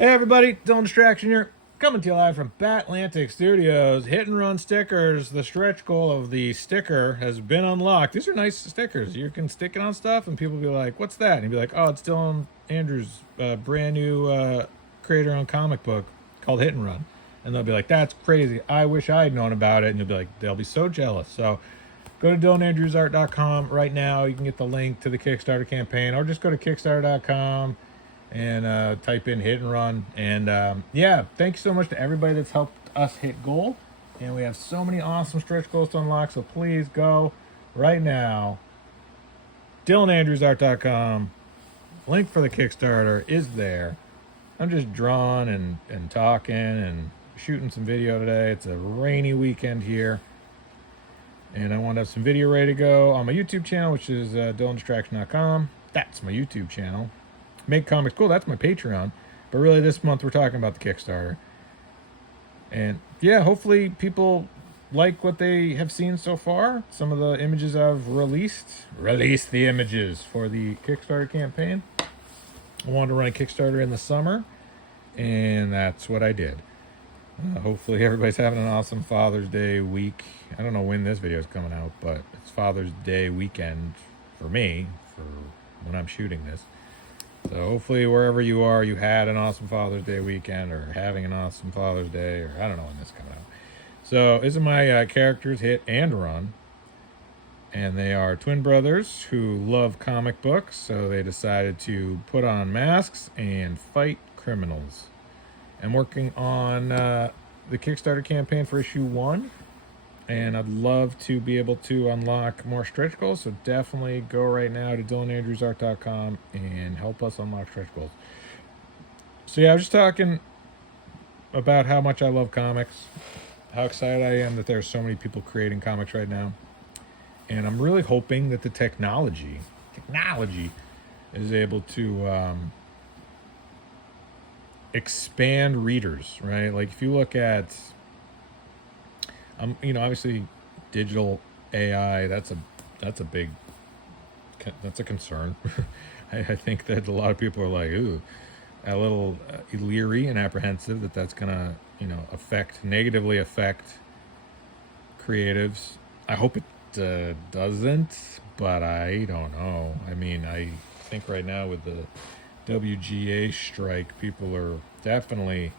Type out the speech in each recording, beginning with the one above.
Hey everybody, Dylan Distraction here, coming to you live from Batlantic Studios. Hit and run stickers. The stretch goal of the sticker has been unlocked. These are nice stickers. You can stick it on stuff and people will be like, what's that? And you'd be like, oh, it's Dylan Andrews' brand new creator-owned comic book called Hit and Run. And they'll be like, that's crazy. I wish I had known about it. And you'll be like, they'll be so jealous. So go to DylanAndrewsArt.com right now. You can get the link to the Kickstarter campaign, or just go to Kickstarter.com and type in Hit and Run. And yeah, thank you so much to everybody that's helped us hit goal. And we have so many awesome stretch goals to unlock, so please go right now. DylanAndrewsArt.com. Link for the Kickstarter is there. I'm just drawing and talking and shooting some video today. It's a rainy weekend here, and I want to have some video ready to go on my YouTube channel, which is DylanDistraction.com. That's my YouTube channel. Make Comics Cool, that's my Patreon. But really this month we're talking about the Kickstarter. And yeah, hopefully people like what they have seen so far. Some of the images I've released the images for the Kickstarter campaign. I wanted to run a Kickstarter in the summer, and that's what I did. Hopefully everybody's having an awesome Father's Day week. I don't know when this video is coming out, but it's Father's Day weekend for me, for when I'm shooting this. So hopefully wherever you are, you had an awesome Father's Day weekend, or having an awesome Father's Day, or I don't know when this is coming out. So these are my characters, Hit and Run. And they are twin brothers who love comic books, so they decided to put on masks and fight criminals. I'm working on the Kickstarter campaign for issue 1, and I'd love to be able to unlock more stretch goals, so definitely go right now to DylanAndrewsArt.com and help us unlock stretch goals. So yeah, I was just talking about how much I love comics, how excited I am that there's so many people creating comics right now. And I'm really hoping that the technology is able to expand readers, right? Like if you look at, obviously digital AI, that's a concern. I think that a lot of people are like, ooh, a little leery and apprehensive that that's gonna, negatively affect creatives. I hope it doesn't, but I don't know. I mean, I think right now with the WGA strike, people are definitely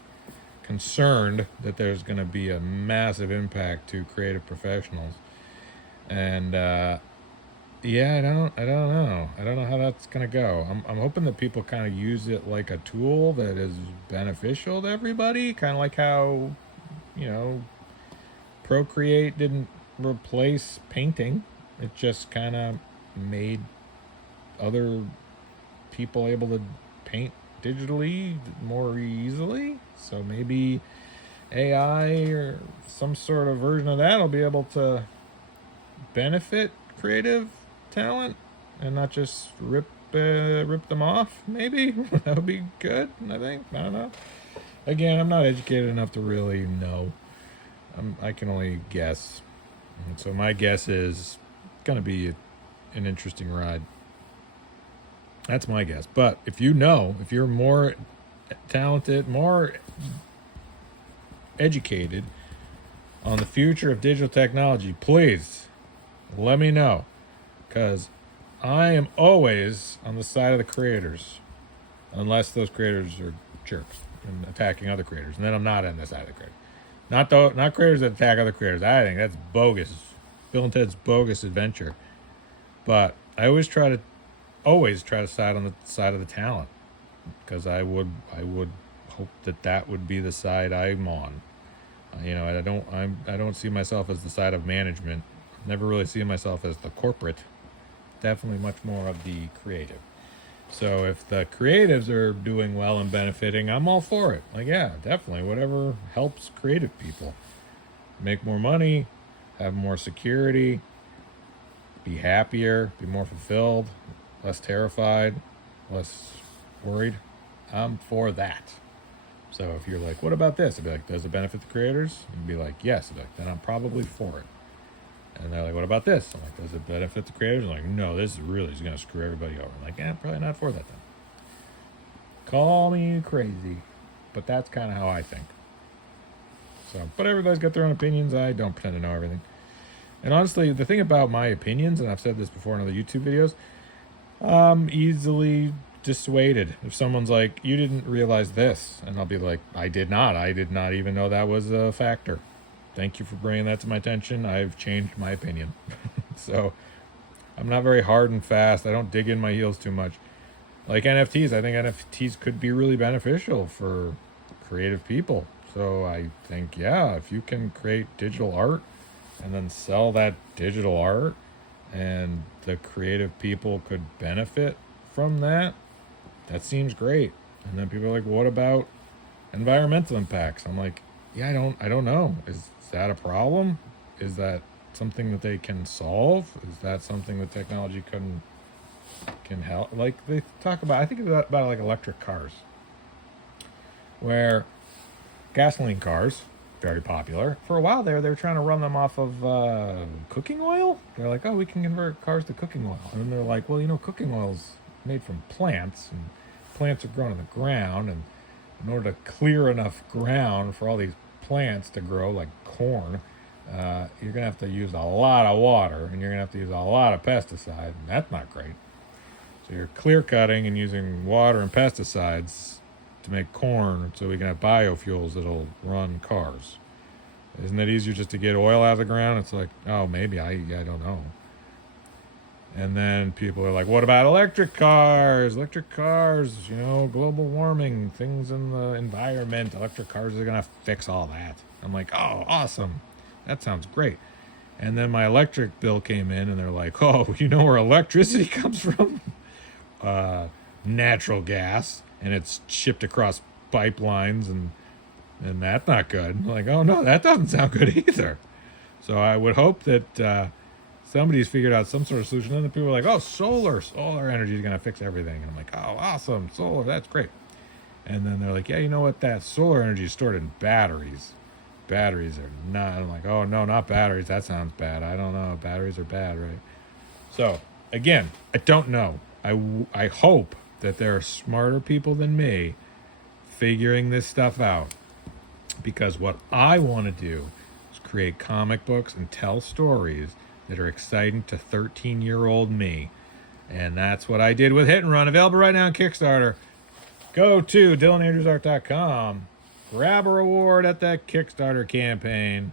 concerned that there's going to be a massive impact to creative professionals. And yeah, I don't know how that's going to go. I'm hoping that people kind of use it like a tool that is beneficial to everybody, kind of like how Procreate didn't replace painting. It just kind of made other people able to paint digitally more easily. So maybe AI or some sort of version of that will be able to benefit creative talent and not just rip them off. Maybe that would be good. I think, I don't know. Again, I'm not educated enough to really know. I can only guess. And so my guess is going to be an interesting ride. That's my guess. But if you're more talented, more educated on the future of digital technology, please let me know. Because I am always on the side of the creators. Unless those creators are jerks and attacking other creators. And then I'm not on the side of the creators. Not creators that attack other creators. I think that's bogus. Bill and Ted's Bogus Adventure. But I always try to side on the side of the talent, because I would hope that would be the side I'm on. I don't see myself as the side of management. Never really see myself as the corporate. Definitely much more of the creative. So if the creatives are doing well and benefiting, I'm all for it. Like, yeah, definitely. Whatever helps creative people make more money, have more security, be happier, be more fulfilled, less terrified, less worried. I'm for that. So if you're like, what about this? I'd be like, does it benefit the creators? You'd be like, yes. I'd be like, then I'm probably for it. And they're like, what about this? I'm like, does it benefit the creators? I'm like, no, this is really going to screw everybody over. I'm like, yeah, probably not for that then. Call me crazy. but that's kind of how I think. So, but everybody's got their own opinions. I don't pretend to know everything. And honestly, the thing about my opinions, and I've said this before in other YouTube videos, I'm easily dissuaded. If someone's like, you didn't realize this, and I'll be like, I did not even know that was a factor. Thank you for bringing that to my attention. I've changed my opinion. So I'm not very hard and fast. I don't dig in my heels too much. Like NFTs, I think NFTs could be really beneficial for creative people. So I think, yeah, if you can create digital art and then sell that digital art and the creative people could benefit from that, that seems great. And then people are like, what about environmental impacts? I'm like, yeah, I don't know. Is that a problem? Is that something that they can solve? Is that something that technology can help? Like they talk about, I think about like electric cars, where gasoline cars, very popular. For a while there, they were trying to run them off of cooking oil. They're like, oh, we can convert cars to cooking oil. And then they're like, well, cooking oil's made from plants, and plants are grown in the ground, and in order to clear enough ground for all these plants to grow, like corn, you're going to have to use a lot of water, and you're going to have to use a lot of pesticide, and that's not great. So you're clear cutting and using water and pesticides to make corn so we can have biofuels that'll run cars. Isn't it easier just to get oil out of the ground? It's like, oh, maybe, I don't know. And then people are like, what about electric cars? Electric cars, global warming, things in the environment. Electric cars are going to fix all that. I'm like, oh, awesome. That sounds great. And then my electric bill came in and they're like, oh, you know where electricity comes from? Natural gas. And it's shipped across pipelines, and that's not good. I'm like, oh, no, that doesn't sound good either. So I would hope that somebody's figured out some sort of solution. And then people are like, oh, solar energy is going to fix everything. And I'm like, oh, awesome, solar, that's great. And then they're like, yeah, you know what, that solar energy is stored in batteries. Batteries are not. I'm like, oh, no, not batteries. That sounds bad. I don't know. Batteries are bad, right? So, again, I don't know. I hope that there are smarter people than me figuring this stuff out. Because what I want to do is create comic books and tell stories that are exciting to 13-year-old me. And that's what I did with Hit and Run, available right now on Kickstarter. Go to DylanAndrewsArt.com. Grab a reward at that Kickstarter campaign.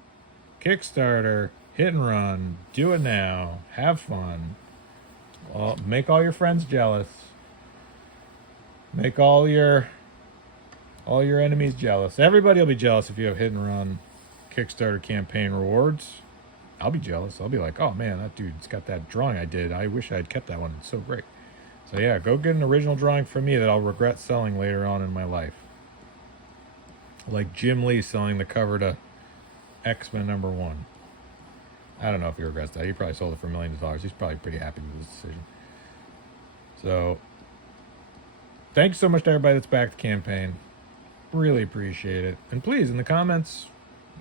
Kickstarter, Hit and Run. Do it now. Have fun. Well, make all your friends jealous. Make all your enemies jealous. Everybody will be jealous if you have Hit and Run Kickstarter campaign rewards. I'll be jealous. I'll be like, oh man, that dude's got that drawing I did. I wish I had kept that one. It's so great. So yeah, go get an original drawing from me that I'll regret selling later on in my life. Like Jim Lee selling the cover to X-Men #1. I don't know if he regrets that. He probably sold it for millions of dollars. He's probably pretty happy with his decision. So thanks so much to everybody that's backed the campaign. Really appreciate it. And please, in the comments,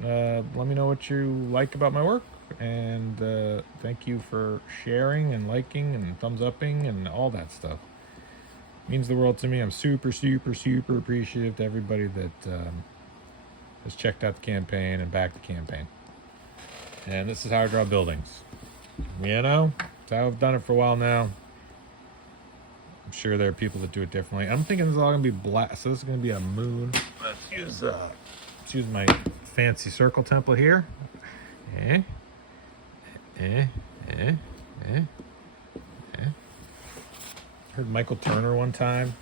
let me know what you like about my work. And thank you for sharing and liking and thumbs upping and all that stuff. It means the world to me. I'm super, super, super appreciative to everybody that has checked out the campaign and backed the campaign. And this is how I draw buildings. It's how I've done it for a while now. I'm sure there are people that do it differently. I'm thinking this is all going to be black. So this is going to be a moon. Let's use my fancy circle template here. Heard Michael Turner one time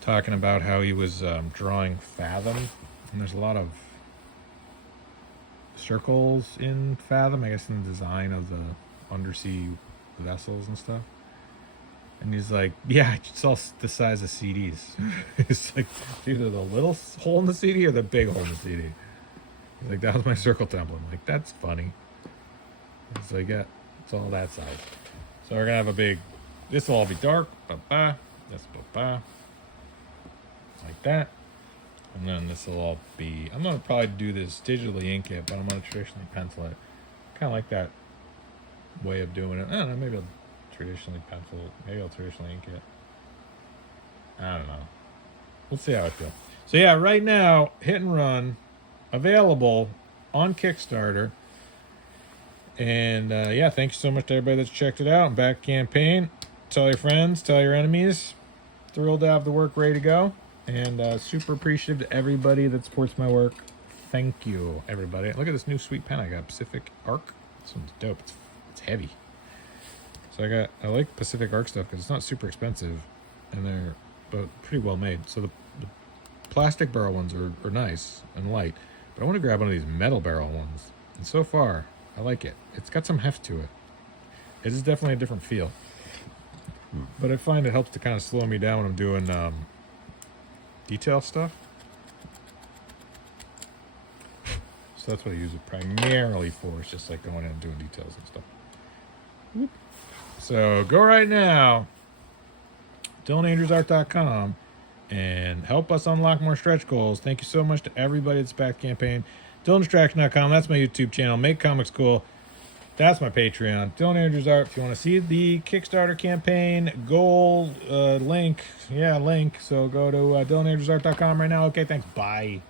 talking about how he was drawing Fathom. And there's a lot of circles in Fathom, I guess, in the design of the undersea vessels and stuff. And he's like, yeah, it's all the size of CDs. It's like, it's either the little hole in the CD or the big hole in the CD. He's like, that was my circle template. I'm like, that's funny. It's like, yeah, it's all that size. So we're going to have a big, this will all be dark. Ba-ba. This ba-ba. Like that. And then this will all be, I'm going to probably do this digitally ink it, but I'm going to traditionally pencil it. Kind of like that way of doing it. I don't know, maybe I'll traditionally pencil it. Maybe I'll traditionally ink it. I don't know. We'll see how I feel. So So yeah, right now, Hit and Run, available on Kickstarter. And yeah, thank you so much to everybody that's checked it out and back campaign. Tell your friends, tell your enemies. Thrilled to have the work ready to go. And super appreciative to everybody that supports my work. Thank you, everybody. Look at this new sweet pen I got, Pacific Arc. This one's dope. It's heavy. So I like Pacific Arc stuff because it's not super expensive, and they're but pretty well made. So the plastic barrel ones are nice and light, but I want to grab one of these metal barrel ones. And so far, I like it. It's got some heft to it. It is definitely a different feel. But I find it helps to kind of slow me down when I'm doing detail stuff. So that's what I use it primarily for. It's just like going in and doing details and stuff. So go right now, DylanAndrewsArt.com, and help us unlock more stretch goals. Thank you so much to everybody that's backed the campaign. DylanDistraction.com, that's my YouTube channel. Make Comics Cool. That's my Patreon. Dylan Andrews Art. If you want to see the Kickstarter campaign goal link, link. So go to DylanAndrewsArt.com right now. Okay, thanks. Bye.